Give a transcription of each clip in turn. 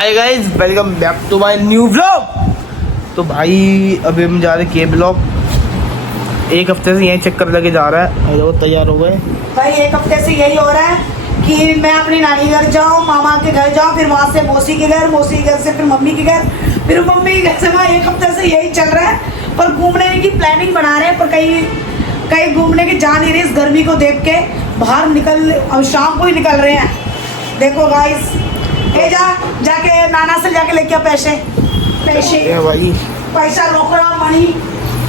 Hi guys, welcome back to my new vlog. तो भाई अभी हम जा रहे के ब्लॉग। एक हफ्ते से यही चक्कर लगे जा रहा है। हेलो, तैयार हो गए भाई? एक हफ्ते से यही हो रहा है कि मैं अपनी नानी घर जाऊँ, मामा के घर जाऊँ, फिर वहाँ से मौसी के घर, मौसी के घर से फिर मम्मी के घर, फिर मम्मी के घर से वहाँ। एक हफ्ते से यही चल रहा है। पर घूमने की प्लानिंग बना रहे हैं, पर कहीं घूमने की जा नहीं रही। इस गर्मी को देख के बाहर निकल, अब शाम को ही निकल रहे हैं। देखो गाइस, जाके नाना से जाके लेके आ पैसे भाई। पैसा, रोकड़ा, मनी।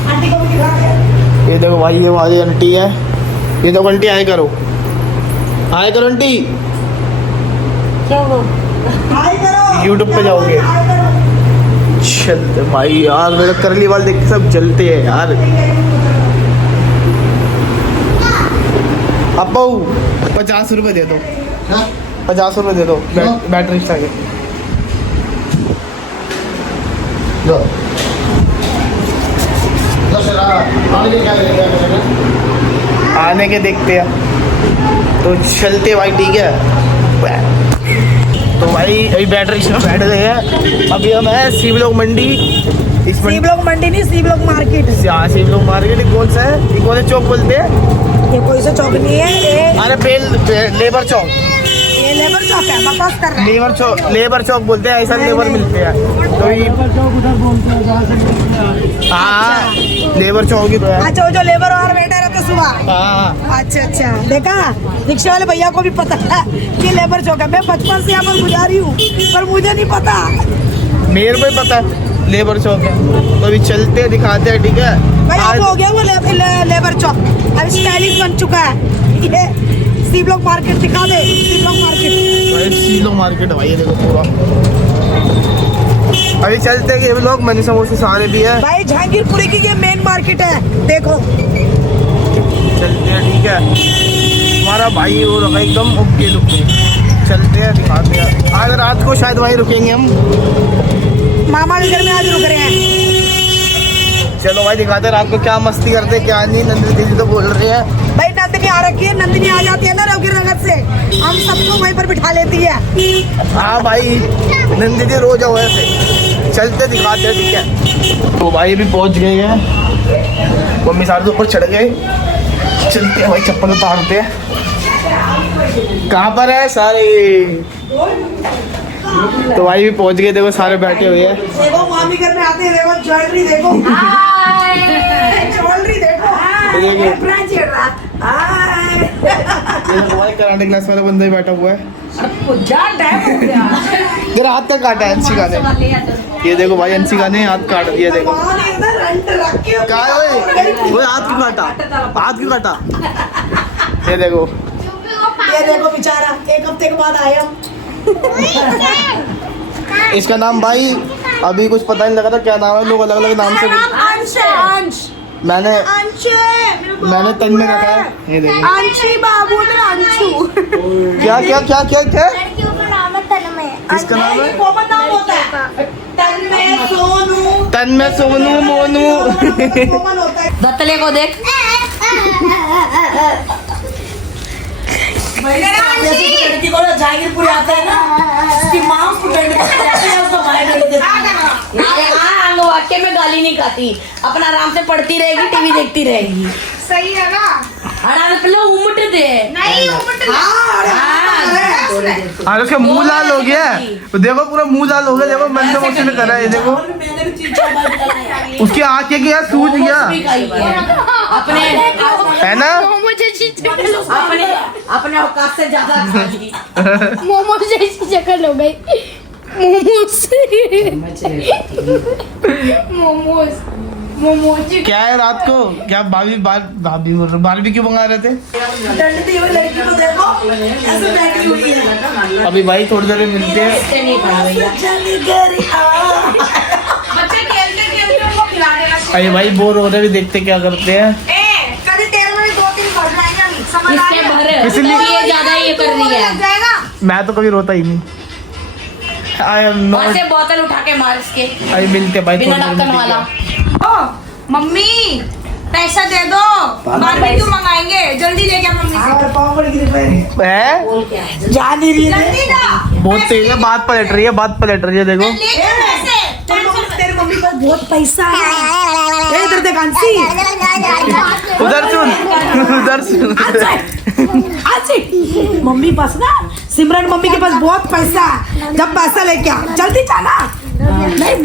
आंटी को भी दिखा के। ये देखो भाई, ये हमारी आंटी है। ये देखो आंटी, आए करो आंटी। हाय करो, यूट्यूब पे जाओगे। हाय करो। चलते भाई यार, मेरा करली वाल देख के सब जलते हैं यार। अब्बू 50 रुपए दे दो। 50 रुपए दे दो, बैटरी चाहिए। आने के देखते हैं तो चलते भाई, ठीक है। तो भाई अभी बैटरी रिक्शा में बैठ गए हैं। अभी हम है सी ब्लॉक मंडी। सी ब्लॉक मंडी नहीं, सी ब्लॉक मार्केट। हाँ, सी ब्लॉक मार्केट। कौन सा है ये? कौन सा चौक बोलते हैं? ये कोई सा चौक नहीं है, ये अरे लेबर चौक। ये लेबर चौक है, बकवास कर रहा है। लेबर चौक बोलते हैं, ऐसा लेबर मिलते हैं तो ये। हाँ, लेबर चौक ही तो है। अच्छा, वो जो लेबर और बैठे रहते सुबह। हाँ, अच्छा, देखा, रिक्शा वाले भैया को भी पता है कि लेबर चौक है। मैं बचपन से यहाँ पर गुजारी हूँ, पर मुझे नहीं पता। मेरे को ही पता है लेबर चौक है। तो अभी चलते दिखाते हैं, ठीक है। भाई अब हो गया वो लेबर चौक, अब स्टाइलिश बन चुका है। ये सी ब्लॉक मार्केट दिखा दे। C block market, C block market भाई, ये देखो पूरा। अभी चलते हैं, ये लोग मनी समोसे सारे भी है भाई। जहांगीरपुरी की ये मेन मार्केट है, देखो। चलते हैं, ठीक है। हमारा भाई वो रखा एकदम ओके लुक में। चलते हैं, दिखाते हैं। आज रात को शायद वहीं रुकेंगे हम। मामा के घर में आज रुक रहे हैं। चलो भाई, दिखाते हैं रात को क्या मस्ती करते हैं, क्या नहीं। नंदिनी दीदी तो बोल रहे हैं भाई, नंदिनी आ रखी है। नंदिनी आ जाती है ना रवगीर नगर से, हम सबको वहीं पर बिठा लेती है। हाँ भाई, नंदिनी रोज आओ ऐसे। चलते दिखाते हैं, ठीक है। तो भाई अभी पहुंच गए हैं। मम्मी साहब तो ऊपर चढ़ गए। चलते हैं भाई, चप्पल उतारते हैं। कहाँ पर है सारे? तो भाई भी पहुंच गए। देखो सारे बैठे हुए हैं। देखो मामी घर में आते हैं, देखो ज्वेलरी देखो। ज्वेलरी देखो। हमारे कराटे क्लास वाला बंदा ही बैठा हुआ है। मेरा हाथ का काटा है अंशिका ने। ये देखो भाई, अंशिका ने हाथ काट दिया। देखो क्या है वो हाथ क्यों काटा? हाथ क्यों काटा? ये देखो बेचारा, एक हफ्ते के बाद आए हम। इसका नाम भाई अभी कुछ पता नहीं लगा था क्या नाम है। लोग अलग अलग नाम से। अंश। मैंने तन में रखा है। ये देखो अंशी बाबू, मेरा अंशु। क्या क्या क्या क्या क्या लड़कियों का नाम है तन्मय। इसका नाम है कॉमन नाम होता है। तन्मय, सोनू। तन में सोनू मोनू। कॉमन होता है। दत्तले को देख। लड़की को जहांगीरपुर आता है ना, उसकी माँ उसको दंड करती है, उसको मार देती है। वो वाक्य में गाली नहीं खाती, अपना आराम से पढ़ती रहेगी, टीवी देखती रहेगी। सही है ना? अरे पहले उमट दे। नहीं उमट। हाँ, उसका मुंह लाल हो गया है। तो देखो पूरा मुंह लाल हो गया। देखो मन से उसने करा है। ये देखो उसकी आंखें क्या सूज गया अपने है ना। अपने औकात से ज्यादा खाली। मोमोज जैसी शक्ल हो गई। मोमोज क्या है रात को? क्या भाभी क्यों मंगा रहे थे? दंडती हुई लड़की को देखो, ऐसे बैठी हुई है। अभी भाई थोड़ी देर में मिलते हैं। अरे भाई बोर हो रहे, भी देखते क्या करते हैं। कभी तेल में 2-3 भर जाएंगे, समझ इसके भर इसलिए ज्यादा ये कर रही है। मैं तो कभी रोता ही नहीं। I am not. ऐसे बोतल उठा के मार इसके। अभी मिलते भाई बिना थोड़ी देर ढक्कन में। वाला। मम्मी पैसा दे दो, बारबेक्यू मंगाएंगे, जल्दी लेके आ मम्मी से। पाव पड़ गिरी पे है बोल क्या है? जा नहीं रही है। जल्दी ना। बहुत तेज है, बात पलट रही है, बात पलट रही है, देखो। तेरी मम्मी पर बहुत पैसा है। ए, इधर देख अंशी, उधर सुन, उधर सुन। अंशी, मम्मी पास ना, सिमरन मम्मी के पास बहुत पैसा है। जब पैसा लेके आ, जल्दी जाना। नहीं,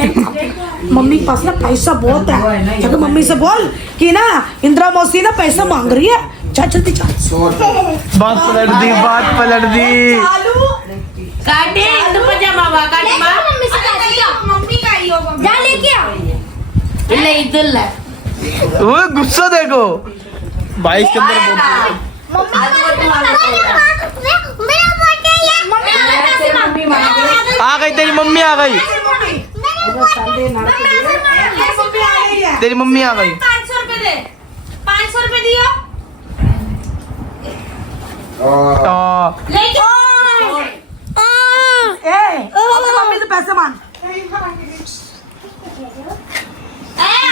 मम्मी के पास ना पैसा बहुत है। जाके मम्मी से बोल कि ना इंदिरा मौसी ना पैसा मांग रही है, जा जल्दी जा। बात पलट दी, बात पलट दी। चालू काटे तो पजामा वा काटे मां मम्मी से मम्मी का ही होगा जा लेके आ ले इधर ले वो गुस्सा देखो भाई, इसके अंदर आ गई तेरी मम्मी, आ गई तेरी मम्मी, आ गई। 500 रुपए दे, 500 रुपए दियो लेके मम्मी से पैसे मांग।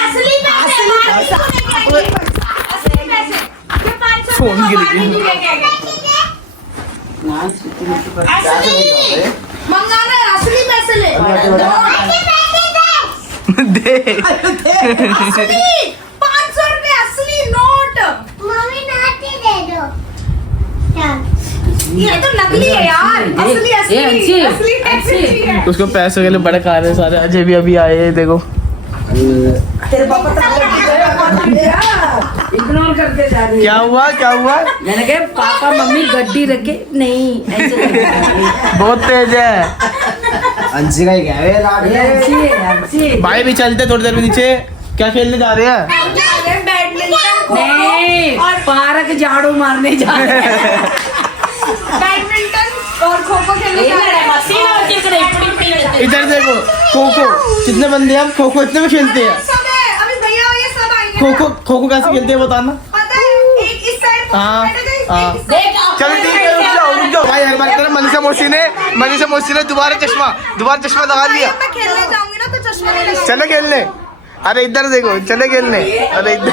असली पैसे असली पैसे ये 500 फोन गिर गई। असली मंगा रहे, असली पैसे ले दे असली 500 रुपए असली नोट। ये तो नकली है यार, असली असली असली पैसे चाहिए। उसको पैसों के लिए बड़े खा रहे सारे। अजय भी अभी आए हैं, देखो। तेरे पापा इग्नोर करते जा रही है। क्या हुआ, क्या हुआ? मैंने कहा पापा मम्मी गड्डी रखे नहीं ऐसे बहुत तेज है अंशी का ही क्या है लाड भाई। भी चलते थोड़ी देर में नीचे। क्या खेलने जा रहे हैं? नहीं पार्क झाड़ू मारने जा रहे हैं। बैडमिंटन और खो खो खेलने जा रहे हैं। इधर देखो, खो खो कितने बंदे हैं? हम खो खो इतने में खेलते हैं। सब है, अभी भैया ये सब आएंगे। खो खो कैसे खेलते हैं बताना। पता है, एक इस साइड हाँ, बैठेगा, हाँ। एक इस साइड। चलो ठीक है, रुक जाओ भाई। हर बार तरह मनीषा मौसी ने दोबारा चश्मा लगा लिया। मैं खेलने जाऊंगी ना तो चश्मा नहीं लगाऊंगी। चले खेलने। अरे इधर देखो, चले खेलने। अरे इधर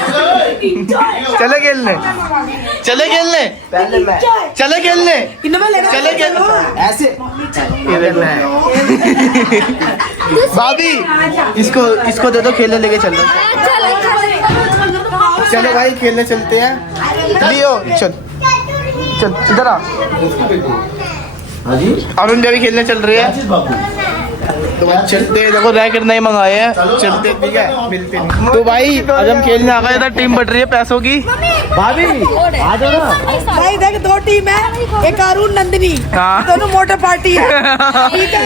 चले खेलने, चले खेलने, चले खेलने, चले खेलने। ऐसे ये देखना है भाभी, इसको दे दो, खेलने लेके चल रहे। चलो भाई खेलने चलते हैं। लियो चल चल इधर आ। अरुण भी खेलने चल रही है। तो भाई चलते हैं, देखो रैकेट नहीं मंगाए हैं, चलते ठीक है, मिलते हैं। तो भाई आज हम खेलने आ गए, इधर टीम बट रही है पैसों की। भाभी आ जाओ ना। भाई देख, दो टीम है, एक अरुण नंदिनी, हाँ। दोनों मोटर पार्टी है। ठीक है,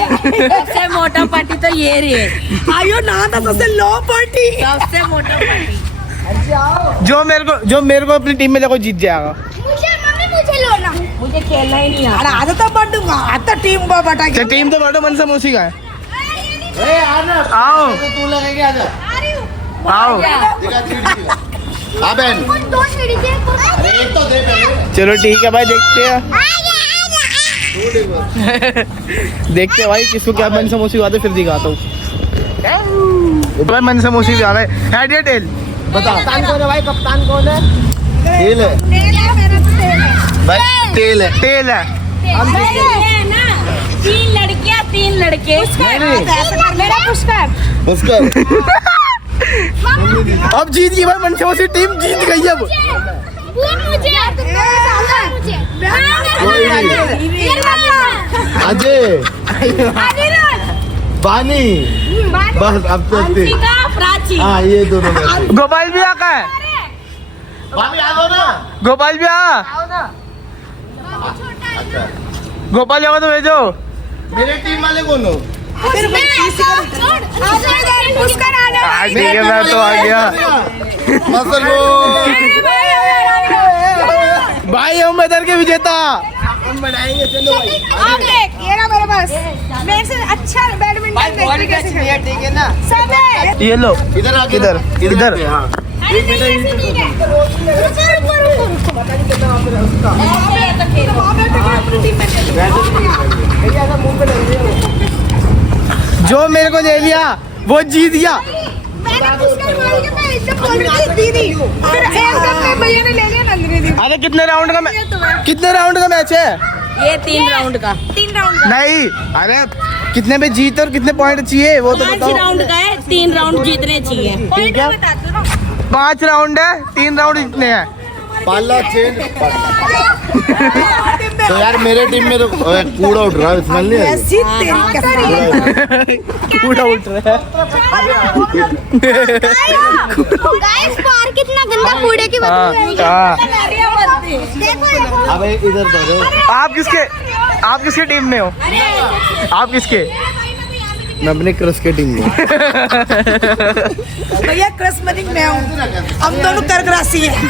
सबसे मोटा पार्टी तो ये रही है, आयो ना था सबसे लो पार्टी। सबसे मोटा पार्टी। जो मेरे को अपनी टीम में देखो जीत जाएगा। मुझे लो ना। मुझे खेलना ही नहीं अरे आज तो बटूंगा, आज तो टीम को बटा अच्छा टीम तो बांटो, मनसा मौसी का है। आओ तू लगेगा आजा आओ हाँ बहन दो सीढ़ी के अरे एक तो दे पहले चलो ठीक है भाई, देखते हैं देखते हैं भाई किसको क्या मनसा मौसी आते, फिर दिखाता हूँ। भाई मनसा मौसी भी आ रहा है। हेड या टेल बता कप्तान कौन है भाई? कप्तान कौन है? टेल है मेरा तो तेल है। भाई टेल है टेल है। है ना, 3 लड़कियां 3 लड़के। मेरा पुष्कर। उसका अब जीत गई भाई मनसा मौसी, टीम जीत गई अब। अजय बानी बस अब तो प्राची हाँ ये दोनों में गोपाल भी आका है। भाभी आ जाओ ना। गोपाल भी आ। गोपाल जाओ तो भेजो। मेरे टीम वाले कौन हो? पुष्कर आ जाओ। आज ठीक है, मैं तो आ गया मसल वो भाई, हम इधर के विजेता। हम बनाएंगे, चलो भाई। आप देख, ये ना मेरे पास मेरे से अच्छा बैडमिंटन देखते कैसे खेलते। ठीक है ना? सब है। ये लो इधर आके इधर इधर। हाँ अरे नहीं, ऐसे नहीं है। रुको। जो मेरे को दे दिया वो जीत गया। मैंने पुष्कर मार के मैं एकदम बोल रही थी दीदी, फिर एकदम में भैया ने ले लिया, नंदिनी दी। अरे कितने राउंड का मैच है? ये 3 राउंड का। 3 राउंड का। नहीं, अरे कितने पे जीत और कितने पॉइंट चाहिए वो तो 5 बताओ। राउंड का है, 3 राउंड जीतने चाहिए। ठीक है, बता दो ना। 5 राउंड है, 3 राउंड जीतने हैं। पाला चेंज। तो यार मेरे टीम में तो कूड़ा उठ रहा है, स्मेल नहीं आ रही? ऐसी तेरी कसम। कूड़ा उठ रहा है। गाइस बाहर कितना गंदा कूड़े की हाँ, बदबू है। हाँ। देखो देखो। अबे इधर धरो। आप किसके टीम में हो? आप किसके? मैं अपने क्रश के टीम में। भैया क्रसमनी में हूँ, हम दोनों कर्करासी हैं।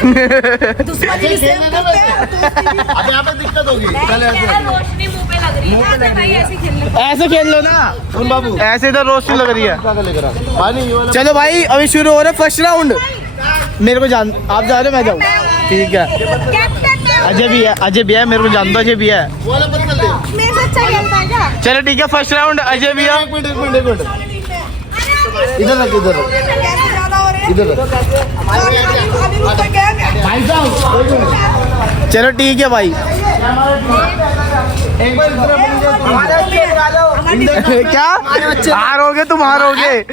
दुश्मनी भी सेम करते हैं, दोस्ती भी। अब यहाँ पे दिक्कत होगी। चल ऐसे रोशनी मुंह पे लग रही है। भाई ऐसे खेलने। ऐसे खेल लो ना, सुन बाबू, ऐसे तो रोशनी लग रही है। क्या लेकर आ? पानी ये वाला। चलो भाई अभी शुरू हो रहा है फर्स्ट राउंड। मेरे को जान, आप जा रहे हो मैं जाऊँ? ठीक है। कैप्टन मैं हूँ। अजय भी है, मेरे को जानता अजय भी है। वो वाला बदल दे। मेरे से अच्छा खेलता है क्या? चलो ठीक है, फर्स्ट राउंड अजय भी है। एक मिनट इधर रख, इधर रख, कैसे ज्यादा हो रहे हैं? इधर रख। अभी रुक तो गया क्या? भाई साहब चलो ठीक है भाई। एक बार इधर क्या हारोगे तुम? हारोगे।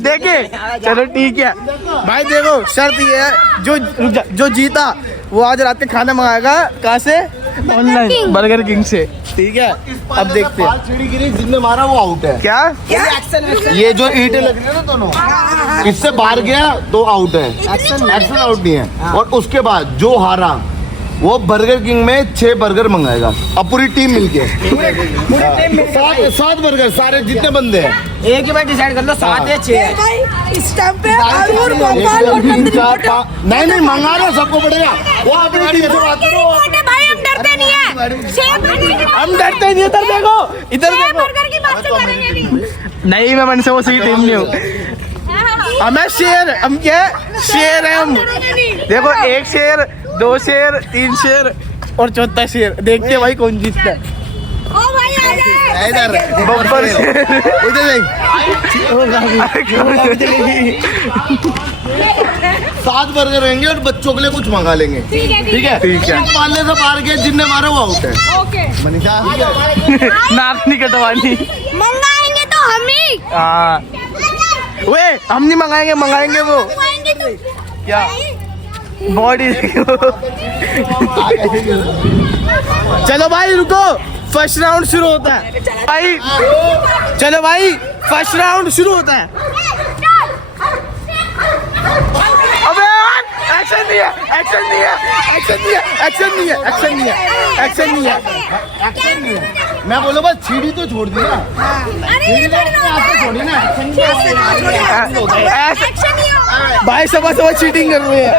देखे, चलो ठीक है भाई। देखो शर्त ये है, जो जीता वो आज रात के खाना मंगाएगा। कहाँ से? ऑनलाइन, बर्गर किंग से। ठीक है, अब देखते हैं। सीढ़ी गिरी, जिसने मारा वो आउट है। क्या ये जो ईंटें लग रही है ना दोनों, इससे बाहर गया तो आउट है। एक्शन आउट नहीं है। और उसके बाद जो हारा वो बर्गर किंग में 6 बर्गर मंगाएगा। अब पूरी टीम मिलके 7 बर्गर, सारे जितने बंदे हैं। एक ही बार डिसाइड कर लो, 7 या 6 है। भाई इस टाइम पे अरुण गोपाल और 1 2 3 नंदिनी 4 मोटा। 5 नहीं मंगा रहा, सबको पड़ेगा। वो अपनी टीम से बात करो। छोटे भाई हम डरते नहीं है। 6 बर्गर की हम डरते नहीं। इधर देखो, इधर देखो। बर्गर की बात तो करेंगे नहीं। नहीं, मैं मन से वो सही टीम नहीं हूँ। हमें शेर, हम क्या शेर है हम। देखो, 1 शेर, 2 शेर, 3 शेर और चौथा शेर। देखते हैं भाई कौन जीतता है। ओ भाई आ जाए। इधर बब्बर शेर। उधर नहीं। 7 बर्गर रहेंगे और बच्चों के लिए कुछ मंगा लेंगे। ठीक है ठीक है, ठीक है। पालने से बाहर गया, जिनने मारा वो आउट है। ओके। मनीषा नाक नहीं कटवानी। मंगाएंगे तो हम ही। हाँ, वे हम नहीं मंगाएंगे वो। मंगाएंगे तो क्या बॉडी। चलो भाई रुको, फर्स्ट राउंड शुरू होता है भाई। चलो भाई फर्स्ट राउंड शुरू होता है। अबे यार, एक्शन नहीं है, एक्शन नहीं है, एक्शन नहीं है, एक्शन नहीं है, एक्शन नहीं है, एक्शन नहीं है। एक्शन नहीं है। मैं बोलो बस सीढ़ी तो छोड़ दी ना। अरे ये छोड़ी ना। एक्शन ही हो। भाई सब चीटिंग कर रहे हैं।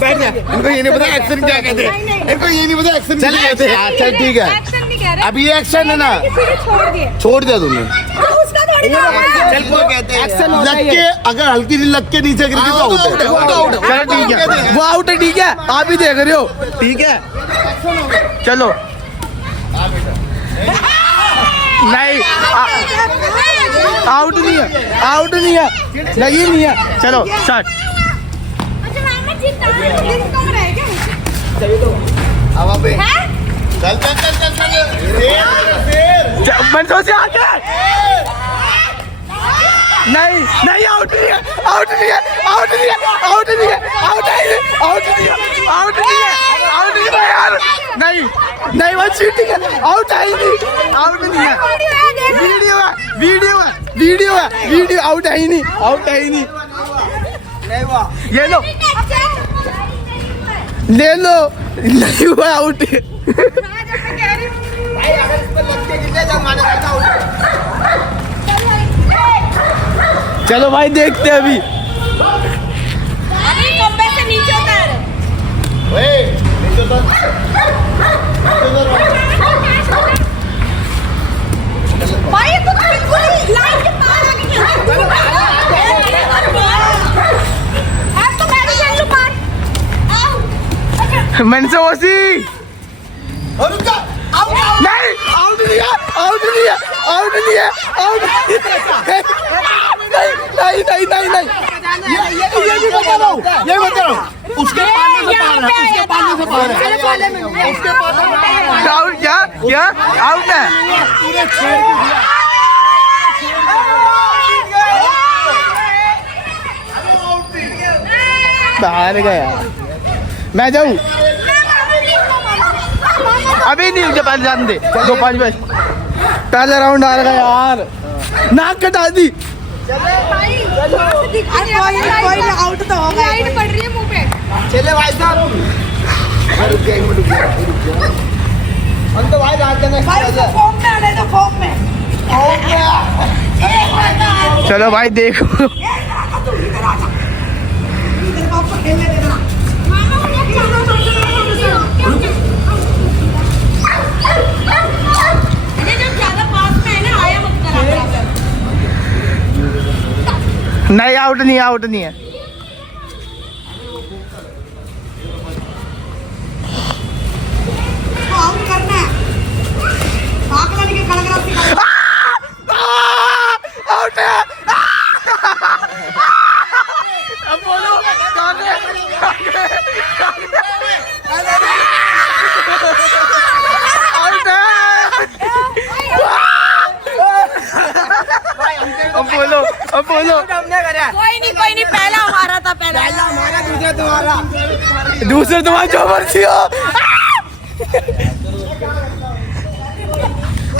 बैठ जा। इनको ये नहीं पता एक्शन क्या कहते हैं। इनको ये नहीं पता एक्शन क्या कहते हैं। अच्छा ठीक है, एक्शन नहीं कह रहे। अब ये एक्शन है ना, सीढ़ी छोड़ दिए। छोड़ दिया तुमने। उसका थोड़ी ना होगा। चल वो कहते हैं लग के, अगर हल्की सी लग के नीचे गिर गई तो आउट है। चलो ठीक है, वो आउट है। ठीक है, आप ही देख रहे हो। ठीक है, चलो। नहीं, आउट नहीं है, आउट नहीं है, लगी नहीं है। चलो स्टार्ट। अच्छा मैं जीता। कम रहेगा मुझसे। हवा पे हैं? चल चल चल चल चल। मनसो से आगे। नहीं नहीं, आउट नहीं है, आउट नहीं है, आउट नहीं है, आउट नहीं है, आउट नहीं है, आउट नहीं है, आउट नहीं है, आउट नहीं है यार। नहीं नहीं, वो चीटिंग है। आउट है ही नहीं, आउट नहीं है। वीडियो है, वीडियो है, वीडियो है, वीडियो। आउट है ही नहीं, आउट है ही नहीं। ये लो, ले लो। नहीं हुआ आउट। चलो भाई देखते हैं अभी। अरे खंबे से नीचे उतर। नीचे उतर। भाई तो बिल्कुल लाइन के पार आके खेल रहा है। अब तो मैं भी खेल लूं पार। मनसे वसी। और रुक जा। नहीं, आउट नहीं है, आउट नहीं है, आउट नहीं है, आउट नहीं। ये भी बता रहा हूँ, ये बता रहा हूँ। उसके पानी से पार है, उसके पास आउट। क्या आउट है? बाहर गया। मैं जाऊँ अभी नहीं, मुझे पहले जान दे। 2-5 बजे पहला राउंड आ रहा यार, नाक कटा दी। कोई आउट तो होगा। लाइट पड़ रही है मुंह पे। चले भाई साहब, हम तो भाई रात में भाई उसको फॉर्म में आने दो, फॉर्म में। चलो भाई देखो, इधर पापा खेलने देना। नहीं आउट नहीं है, आउट नहीं है। आउट करना है। भागना नहीं, खड़गड़ा सिखा। आउट है। अब बोलो आउट है। अब बोलो कोई नहीं, पहला हमारा था, पहला हमारा, दूसरा तुम्हारा। दूसरे तुम्हारा जो मर्जी हो।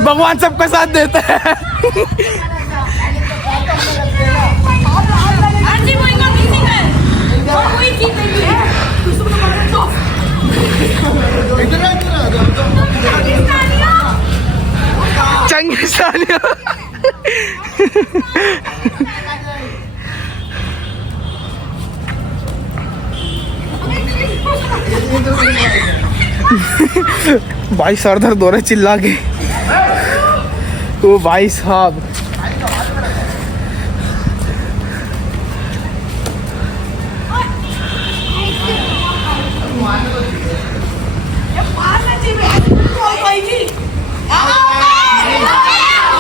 भगवान सबका साथ देता है। चंगिस्तानिया। भाई सर दर्द हो रहा है चिल्ला के। ओ भाई साहब,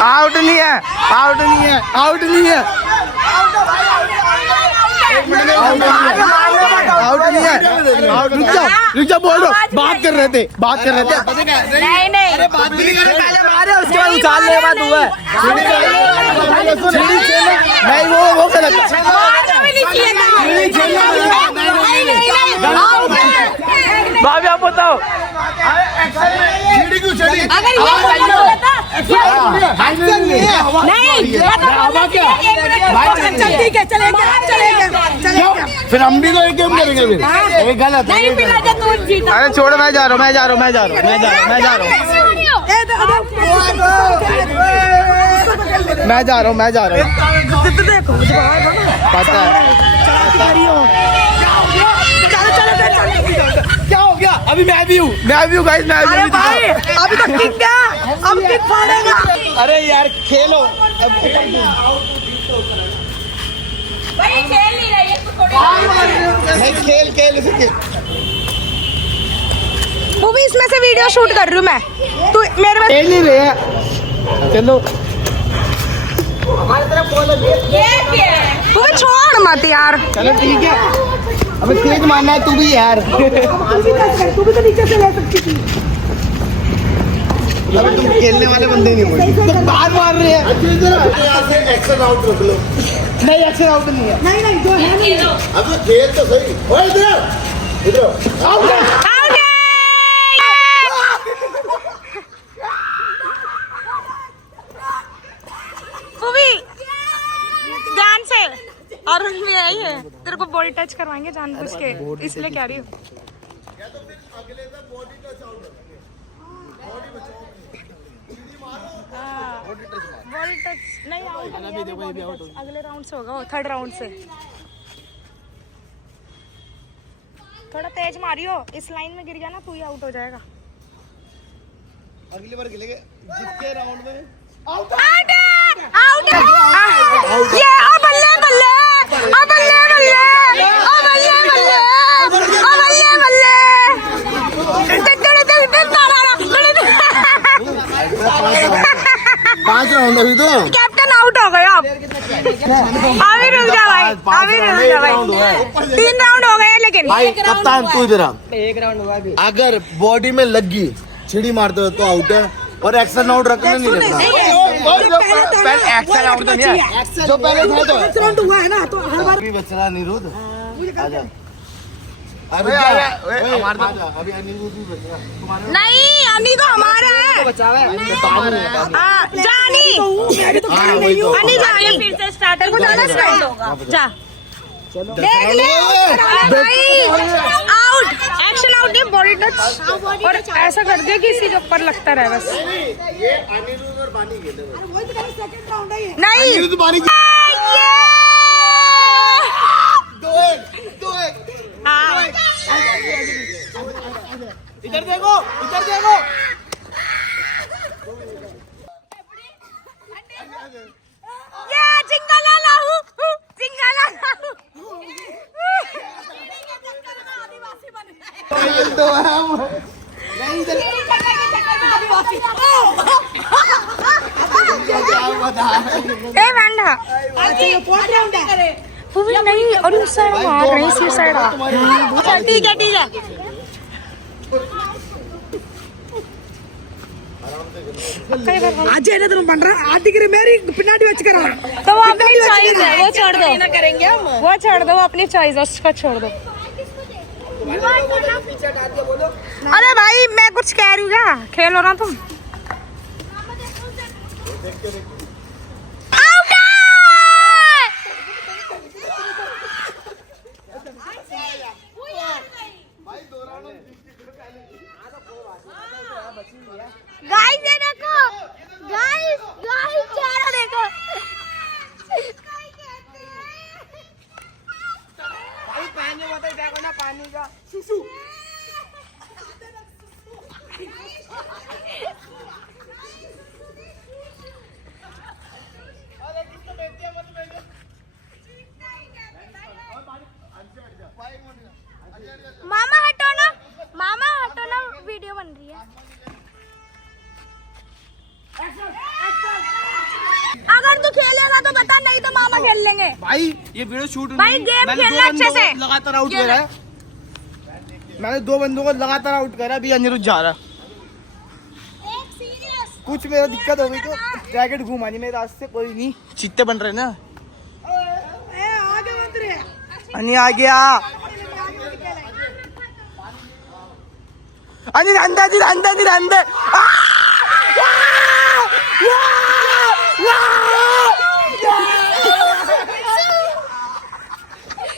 आउट नहीं है, आउट नहीं है, आउट नहीं है, आउट नहीं है, आउट। रुक जा बोलो, बात कर रहे थे। नहीं अरे बात भी नहीं कर रहे, पहले मारे उसके बाद उछाल ले, बात हुआ है। नहीं वो गलत। भाभी आप बताओ, ठीक है, चलेंगे। फिर हम भी तो एक गेम करेंगे। फिर ये गलत है। अरे छोड़ो, मैं जा रहा हूँ। पता है क्या हो गया? अभी मैं भी हूँ गाइस, अरे भाई अभी तो किक गया, अब किक फाड़ेगा। अरे यार खेलो। भाई खेल नहीं रही है, नहीं खेल वो भी इसमें से वीडियो शूट कर रही हूँ मैं। तू मेरे में खेल नहीं रहे। चलो वो भी छोड़ मत यार। चलो ठीक है, अबे तेज मारना है तू भी यार। तू भी तो नीचे से ले सकती थी। अबे तुम खेलने वाले बंदे नहीं हो, तुम बाहर मार रहे हैं। यहाँ से एक्शन आउट रख लो। नहीं एक्शन आउट नहीं है। नहीं जो है नहीं। अब खेल तो सही। ओए इधर आउट है। वो भी ध्यान से, और भी आई है, तेरे को बॉडी टच करवाएंगे जानबूझ के, इसलिए कह रही हूँ। बॉडी टच नहीं, आउट अगले राउंड से होगा, वो थर्ड राउंड से। थोड़ा तेज मारियो, इस लाइन में गिर गया ना तू ही आउट हो जाएगा। अगली बार खेलेंगे जिसके राउंड में आउट ये ओ बल्ले बल्ले, ओ बल्ले बल्ले, ओ बल्ले बल्ले, ओ बल्ले बल्ले। 5 तभी तो कैप्टन आउट हो गए आप। अभी रुक जा भाई, अभी रुक जा भाई। 3 राउंड हो गए लेकिन भाई कप्तान तू इधर आ। एक राउंड हुआ अभी। अगर बॉडी में लग गई छिड़ी मारते हो तो आउट है और एक्शन आउट रखना नहीं रखना। एक्शन आउट तो नहीं है, जो पहले था तो पांच राउंड हुआ है ना, तो हर बार अभी बच रहा अनिरुद्ध। आजा अबे हमारा अभी अनिरुद्ध भी बच रहा तुम्हारे। नहीं, अनी तो हमारा है। बचावा है। हाँ, जा अनी। अनी जा, ये फिर से स्टार्ट होगा। जा देख ले भाई, आउट, एक्शन आउट नहीं, बॉडी टच। और ऐसा कर दिया कि इसी के ऊपर लगता रहे बस। ये अनिरुद्ध और बानी खेले सेकंड राउंड है ये। नहीं, अनिरुद्ध बानी इधर देखो, इधर देखो। ये चिंगाला लाहू, चिंगाला लाहू। ए बैंडा वो नहीं, और उस साइड मार रही, इसी साइड आ। ठीक है ठीक है। आज है ना तुम बन रहा आज डिग्री मेरी पिनाटी बच कर तो वो अपनी चॉइस है, वो छोड़ दो, करेंगे हम, वो छोड़ दो, वो अपनी चॉइस है, उसका छोड़ दो। अरे भाई मैं कुछ कह रही हूँ क्या, खेल हो रहा तुम। गाइस ये देखो, गाइस गाइस चेहरा देखो। भाई पानी होता है, देखो ना पानी का सुसु। मामा हटो ना, वीडियो बन रही है। अगर तू खेलेगा तो बता, नहीं तो मामा खेल लेंगे। भाई ये वीडियो शूट भाई गेम खेलना अच्छे से। लगातार आउट करा है, मैंने 2 बंदों को लगातार आउट करा। अभी अनिरुद्ध जा रहा। कुछ मेरा दिक्कत हो गई तो रैकेट घुमा नहीं मेरे रास्ते, कोई नहीं, चित्ते बन रहे ना। अनि आ गया, अनि अंदर अंदर अंदर।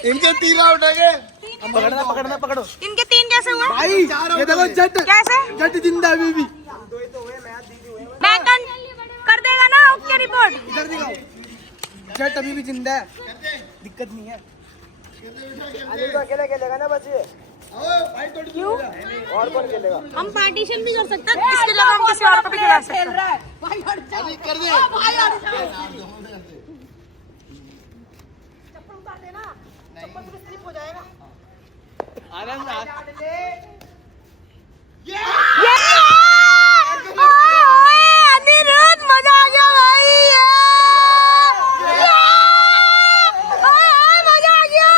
इनके 3 आउट है गए। पकड़ना पकड़ना पकड़ो। इनके 3 कैसे हुए भाई ये देखो जट कैसे जट जिंदा अभी भी। बैंकन कर देगा ना ओके रिपोर्ट। इधर दिखाओ, जट अभी भी जिंदा है, दिक्कत नहीं है। तो अकेले खेलेगा ना बच्चे, क्यों? और कौन खेलेगा? हम पार्टीशन भी कर सकते हैं, इसके जगह हम किसी और को भी खिला सकते हैं। कर दे आनंद अनिरुद्ध, मजा आ गया भाई, मजा आ गया।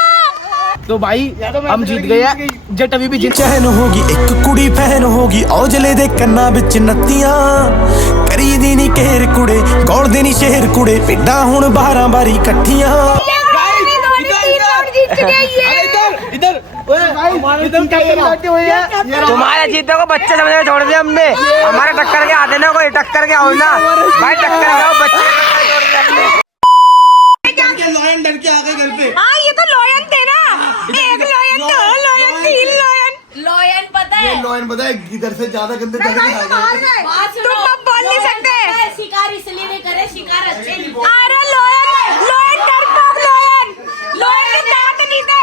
तो भाई हम जीत गए हैं, जट अभी भी चैन होगी एक कुड़ी फैन होगी औजले दे कन्ना विच नत्तियां करी दी नी केर कुड़े गौड़ दे नी शहर कुड़े पिड्डा हुण 12 बारी कट्ठियां। इधर इधर क्या बैठे हुए हैं? तुम्हारे जीते को बच्चे समझ में छोड़ दिया हमने। हमारे टक्कर के आते ना, कोई टक्कर के आओ ना भाई, टक्कर के आओ बच्चे। लॉयन डर के आ गए घर पे। हाँ ये तो लॉयन थे ना, एक लॉयन, 2 लॉयन, 3 लॉयन। लॉयन पता है, ये लॉयन पता है इधर से ज्यादा गंदे नहीं भाई तो बाहर गए, तुम अब बोल नहीं सकते। शिकार इसलिए नहीं करे, शिकार अच्छे नहीं। अरे लॉयन, लॉयन डरपोक लॉयन, लॉयन के दांत नहीं थे।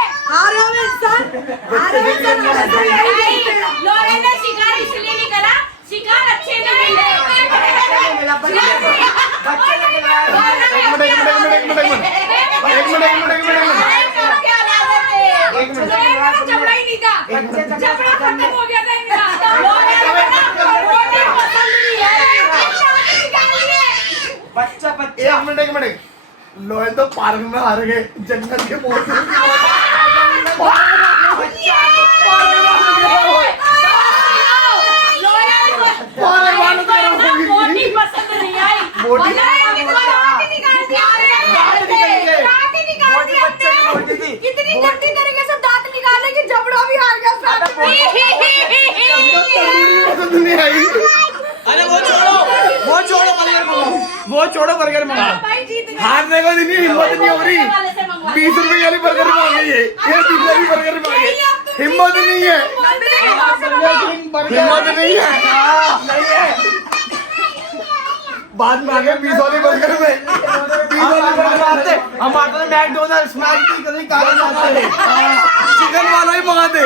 लॉयन ने शिकार इसलिए नहीं करा, शिकार अच्छे नहीं मिले। चपड़ा ही नहीं था, चपड़ा खत्म हो गया था इनका। रोटी पसंद नहीं है। एक मिनट लोहन तो पार्क में हार गए जंगल के मोड़ कितनी गंदी तरीके से दांत निकाले कि जबड़ा भी हार गया साथ में। नहीं आई। अरे वो छोड़ो बर्गर मंगा हारने को नहीं हिम्मत नहीं हो रही 20 रुपए वाली बर्गर मांगी है ये 20 वाली बर्गर मांगे हिम्मत नहीं है हिम्मत नहीं है बाद में आगे 20 वाली बर्गर में 20 वाली बर्गर आते हम आते हैं मैकडोनल्ड्स कभी कहा जाते हैं चिकन वाला ही मंगाते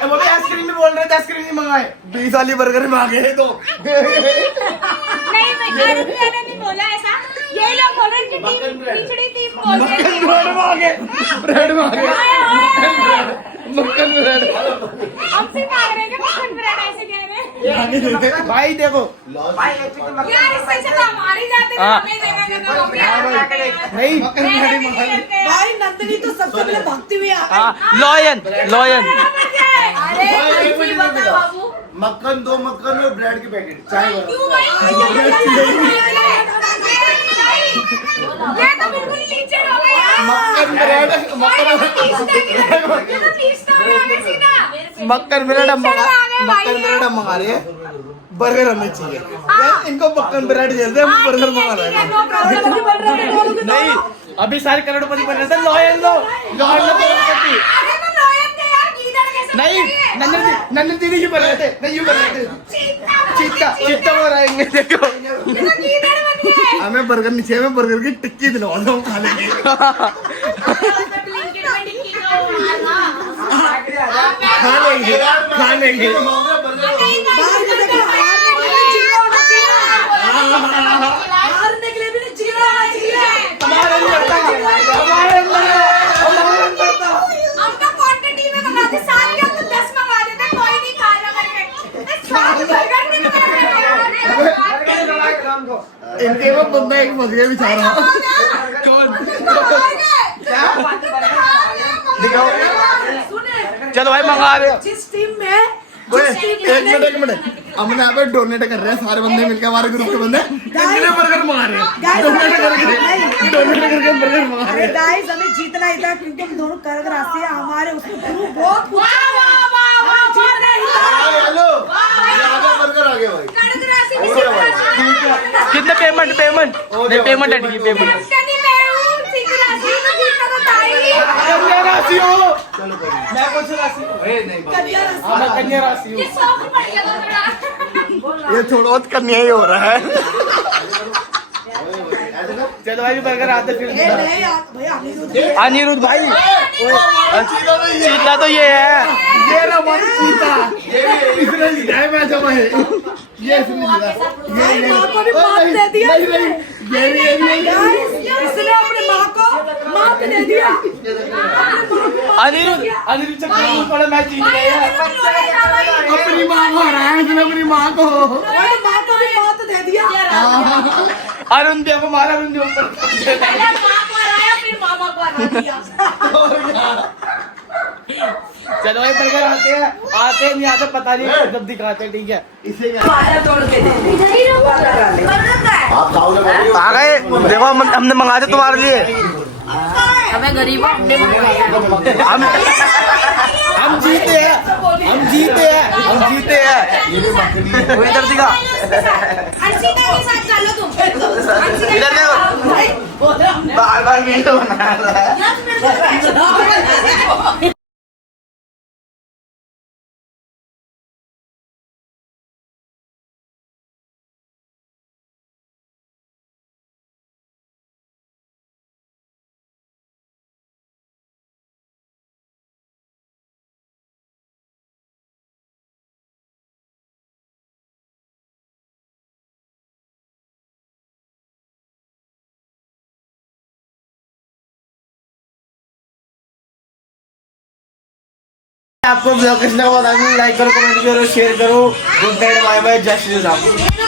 वो भी आइसक्रीम भी बोल रहे थे आइसक्रीम नहीं मंगाए 20 वाली बर्गर मांगे तो नहीं मैंने नहीं बोला ऐसा ये लोग बोल रहे हैं कि पिछड़ी टीम बोल रही है ब्रेड मांगे मक्खन ब्रेड हमसे मांग रहे हैं कि मक्खन ब्रेड ऐसे कह रहे हैं भाई देखो यार इससे चलो हमारी जाते हैं हमें देगा नहीं मक्खन ब्रेड ही मंगा भाई नंदिनी तो सबसे पहले भागती हुई आ गई। लॉयन अरे कुछ बता बाबू मक्खन 2 मक्खन और ब्रेड के पैकेट चाय क्यों भाई ये तो बिल्कुल नीचे हो गया मक्खन ब्रेड मक्खन ब्रेड हम मंगा रहे हैं बर्गर हमें चाहिए यार इनको मक्खन ब्रेड जैसे हम बर्गर मंगा रहे हैं नहीं अभी सारे करोड़पति बन रहे थे लॉयन लो करोड़पति नहीं नंदन दीदी क्यों बन रहे थे नहीं क्यों बन रहे थे चीता बनाएंगे देखो हमें बर्गर नहीं चाहिए हमें बर्गर की टिक्की दिलवा दो हम खा लेंगे खा लेंगे हारने के लिए भी जीना चाहिए हमारे अंदर हम तो क्वांटिटी में मंगाते सारे हम तो 10 मंगा देते कोई नहीं खा रहा करके इनके वो बंदा एक फंस गया बेचारा चलो भाई मंगा रहे हो जिस टीम में एक मिनट हमने यहाँ पे डोनेट कर रहे हैं सारे बंदे मिलकर हमारे ग्रुप के बंदे कितने बर्गर मंगा रहे हैं डोनेट करके बर्गर मंगा रहे हैं गाइस हमें जीतना ही था क्योंकि हम दोनों कर्करासी हैं हमारे उसमें ग्रुप बहुत हेलो बर्गर आ गया भाई कितने पेमेंट नहीं पेमेंट है पेमेंट कन्या राशि हो मैं कुछ राशि मैं कन्या राशि हूँ ये थोड़ा बहुत कन्या ही हो रहा है चलो भाई बर्गर आते फिर अनिरुद्ध भाई चीता तो ये है ये ना हमारी चीता इसने जीता है मैच हमें ये इसने जीता ये को भी मात दे दिया ये इसने अपनी माँ को मात दे दिया अनिरुद्ध चक्कर पड़ा मैच जीत गया अपनी माँ को हराया इसने अपनी माँ को माँ को भी मात दे दिया अरुण देव को मारा अरुण देव पहले माँ को हराया फिर मामा को हरा दिया चलो भाई बर्गर आते हैं नहीं आते पता नहीं जब दिखाते हैं ठीक है इसे आप खाओगे भाई आ गए देखो हमने मंगा दिया तुम्हारे लिए हमें गरीबों हमने हम जीते हैं वो इधर दिखा अंशिका के साथ चलो तुम इधर देखो बार वीडियो बना रहा है आपको ब्लॉग किसने बताया लाइक करो कमेंट करो शेयर करो गुड नाइट बाय बाय जय श्री राम